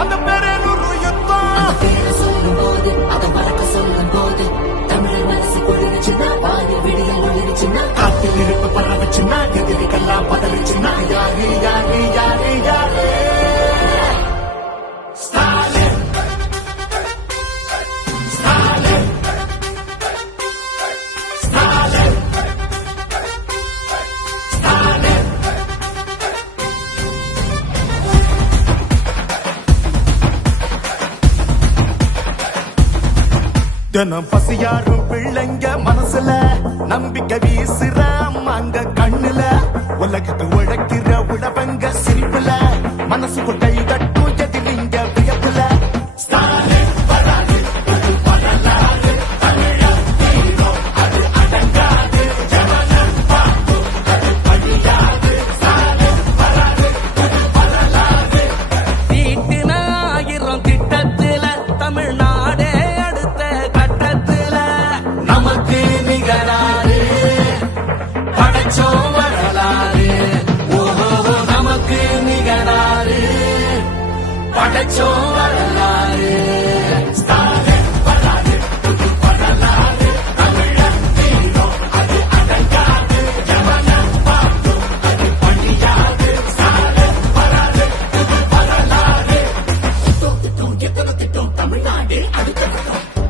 அந்த பேரேலூர் யுத்தம். அந்த பேரை சொல்லும் போது அதை மறக்க சொல்லும் போது தமிழர் மனசு கொழுகுச்சுன்னா வாரி விடியல் ஒழுகுச்சுன்னா காட்டில் இருப்ப தினம் பசியாரும் பிள்ளைங்க மனசுல நம்பிக்கை வீசுற அங்க கண்ணுல. உலகத்தை உழைக்கிற உழவங்க சிரிப்புல மனசு கை கட்டும் படைச்சோம் வரலாறு ஓஹோ நமக்கு நிகழாறு படைச்சோம் வரலாறு